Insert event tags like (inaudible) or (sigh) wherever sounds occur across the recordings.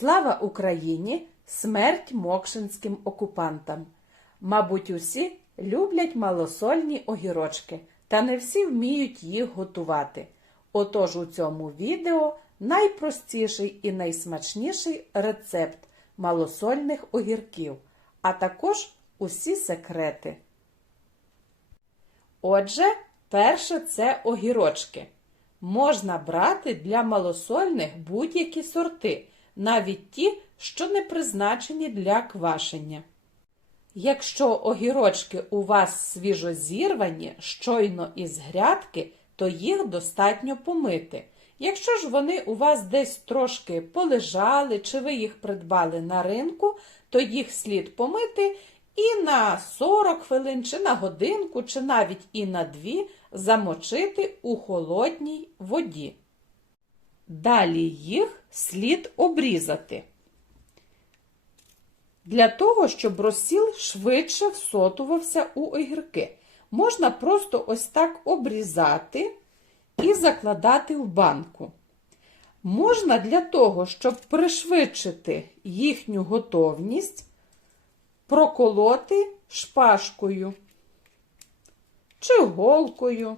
Слава Україні! Смерть мокшинським окупантам! Мабуть, усі люблять малосольні огірочки, та не всі вміють їх готувати. Отож у цьому відео найпростіший і найсмачніший рецепт малосольних огірків, а також усі секрети. Отже, перше це огірочки. Можна брати для малосольних будь-які сорти, навіть ті, що не призначені для квашення. Якщо огірочки у вас свіжозірвані, щойно із грядки, то їх достатньо помити. Якщо ж вони у вас десь трошки полежали, чи ви їх придбали на ринку, то їх слід помити і на 40 хвилин, чи на годинку, чи навіть і на 2 замочити у холодній воді. Далі їх слід обрізати. Для того, щоб розсіл швидше всотувався у огірки, можна просто ось так обрізати і закладати в банку. Можна для того, щоб пришвидшити їхню готовність, проколоти шпажкою чи голкою,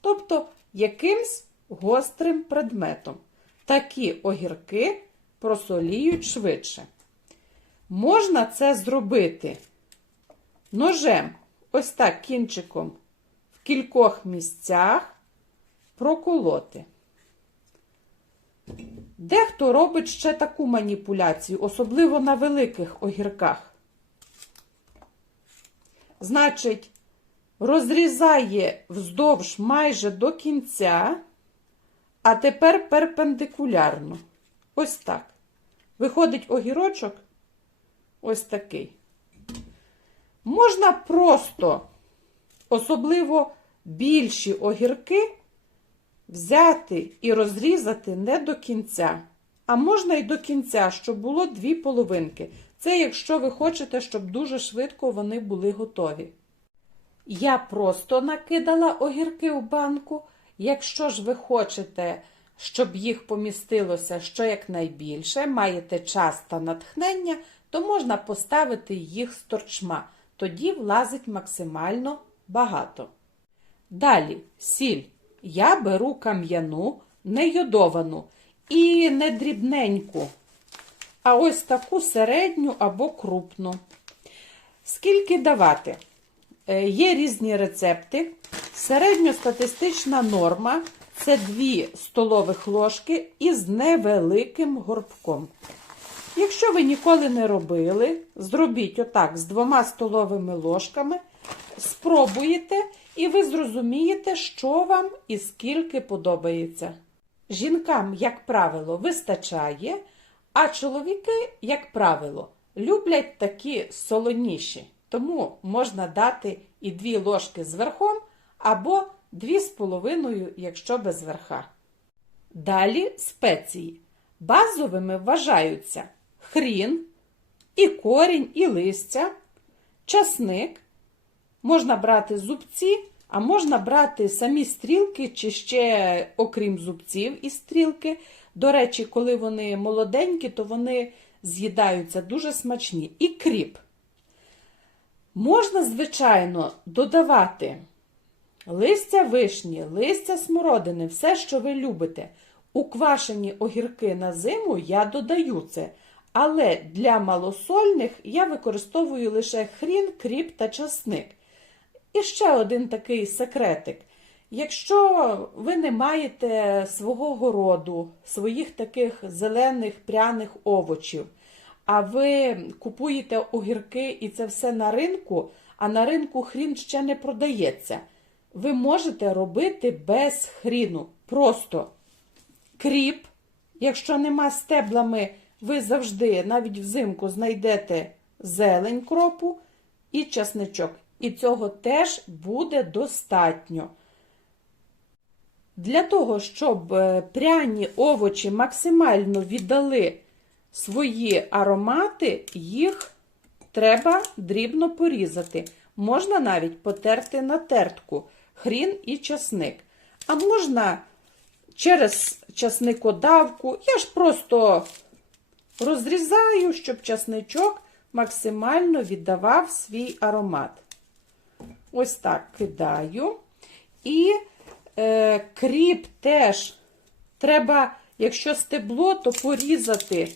тобто якимсь гострим предметом. Такі огірки просоліють швидше. Можна це зробити ножем, ось так кінчиком в кількох місцях проколоти. Дехто робить ще таку маніпуляцію, особливо на великих огірках. Значить, розрізає вздовж майже до кінця, а тепер перпендикулярно. Ось так. Виходить огірочок ось такий. Можна просто, особливо більші огірки, взяти і розрізати не до кінця. А можна і до кінця, щоб було дві половинки. Це якщо ви хочете, щоб дуже швидко вони були готові. Я просто накидала огірки в банку. Якщо ж ви хочете, щоб їх помістилося щоякнайбільше, маєте час та натхнення, то можна поставити їх з торчма. Тоді влазить максимально багато. Далі сіль. Я беру кам'яну, не йодовану і не дрібненьку, а ось таку середню або крупну. Скільки давати? Е, Є різні рецепти. Середньостатистична норма це 2 столових ложки із невеликим горбком. Якщо ви ніколи не робили, зробіть отак з двома столовими ложками, спробуєте, і ви зрозумієте, що вам і скільки подобається. Жінкам, як правило, вистачає, а чоловіки, як правило, люблять такі солоніші. Тому можна дати і дві ложки з або дві з половиною, якщо без верха. Далі спеції. Базовими вважаються хрін, і корінь, і листя, часник. Можна брати зубці, а можна брати самі стрілки, чи ще, окрім зубців і стрілки. До речі, коли вони молоденькі, то вони з'їдаються дуже смачні. І кріп. Можна, звичайно, додавати листя вишні, листя смородини, все, що ви любите. У квашені огірки на зиму я додаю це. Але для малосольних я використовую лише хрін, кріп та часник. І ще один такий секретик. Якщо ви не маєте свого городу, своїх таких зелених пряних овочів, а ви купуєте огірки і це все на ринку, а на ринку хрін ще не продається, ви можете робити без хріну. Просто кріп, якщо нема стеблами, ви завжди, навіть взимку, знайдете зелень кропу і часничок. І цього теж буде достатньо. Для того, щоб е, пряні овочі максимально віддали свої аромати, їх треба дрібно порізати. Можна навіть потерти на тертку хрін і часник. А можна через часникодавку, я ж просто розрізаю, щоб часничок максимально віддавав свій аромат. Ось так кидаю. І е, кріп теж треба, якщо стебло, то порізати.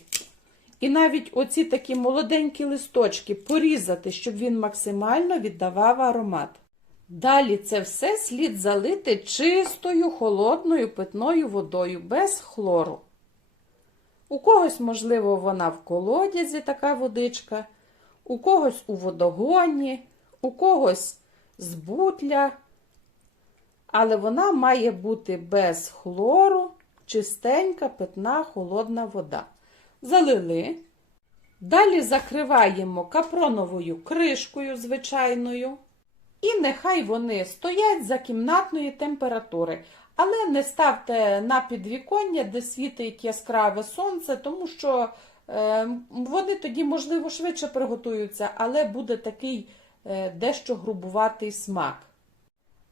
І навіть оці такі молоденькі листочки порізати, щоб він максимально віддавав аромат. Далі це все слід залити чистою холодною питною водою без хлору. У когось, можливо, вона в колодязі така водичка, у когось у водогоні, у когось з бутля. Але вона має бути без хлору, чистенька питна холодна вода. Залили. Далі закриваємо капроновою кришкою звичайною. І нехай вони стоять за кімнатної температури. Але не ставте на підвіконня, де світить яскраве сонце, тому що е, вони тоді, можливо, швидше приготуються, але буде такий е, дещо грубуватий смак.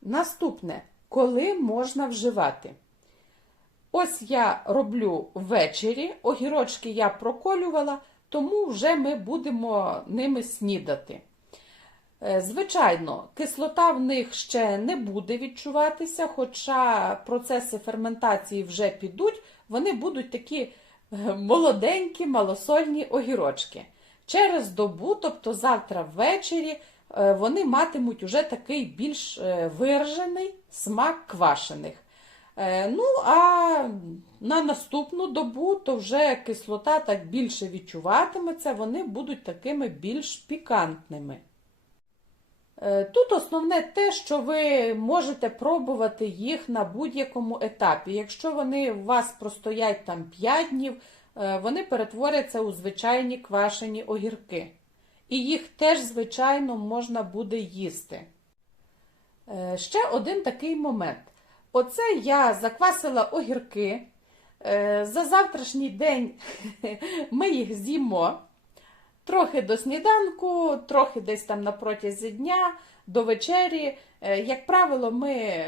Наступне, коли можна вживати? Ось я роблю ввечері, огірочки я проколювала, тому вже ми будемо ними снідати. Е, Звичайно, кислота в них ще не буде відчуватися, хоча процеси ферментації вже підуть, вони будуть такі е, молоденькі, малосольні огірочки. Через добу, тобто завтра ввечері, е, вони матимуть уже такий більш виражений смак квашених. Ну, а на наступну добу то вже кислота так більше відчуватиметься, вони будуть такими більш пікантними. Е, Тут основне те, що ви можете пробувати їх на будь-якому етапі. Якщо вони у вас простоять там 5 днів, е, вони перетворяться у звичайні квашені огірки. І їх теж, звичайно, можна буде їсти. Е, Ще один такий момент. Оце я заквасила огірки. За завтрашній день (laughs) ми їх з'їмо. Трохи до сніданку, трохи десь там на протязі дня, до вечері. Е, Як правило, ми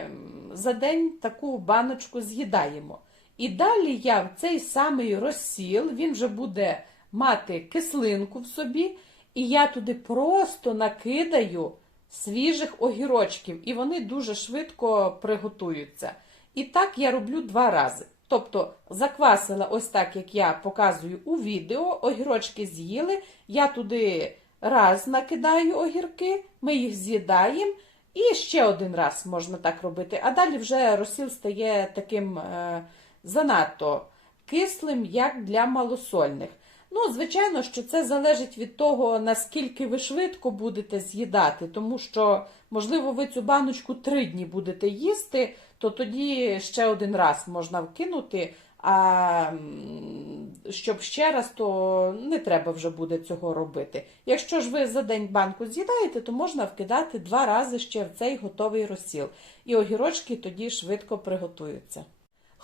за день таку баночку з'їдаємо. І далі я в цей самий розсіл, він вже буде мати кислинку в собі, і я туди просто накидаю свіжих огірочків, і вони дуже швидко приготуються. І так я роблю два рази. Тобто заквасила ось так, як я показую у відео, огірочки з'їли, я туди раз накидаю огірки, ми їх з'їдаємо, і ще один раз можна так робити. А далі вже розсіл стає таким е, занадто кислим, як для малосольних. Ну, звичайно, що це залежить від того, наскільки ви швидко будете з'їдати, тому що, можливо, ви цю баночку три дні будете їсти, то тоді ще один раз можна вкинути. А щоб ще раз, то не треба вже буде цього робити. Якщо ж ви за день банку з'їдаєте, то можна вкидати два рази ще в цей готовий розсіл. І огірочки тоді швидко приготуються.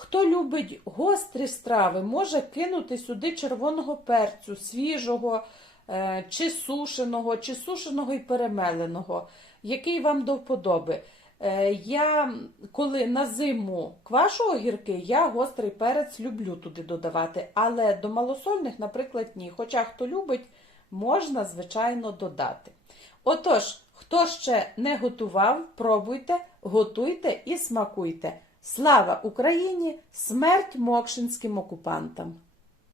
Хто любить гострі страви, може кинути сюди червоного перцю, свіжого, е, чи сушеного, чи сушеного і перемеленого, який вам до вподоби. Е, Я, коли на зиму квашу огірки, я гострий перець люблю туди додавати, але до малосольних, наприклад, ні. Хоча хто любить, можна, звичайно, додати. Отож, хто ще не готував, пробуйте, готуйте і смакуйте. Слава Україні! Смерть мокшинським окупантам!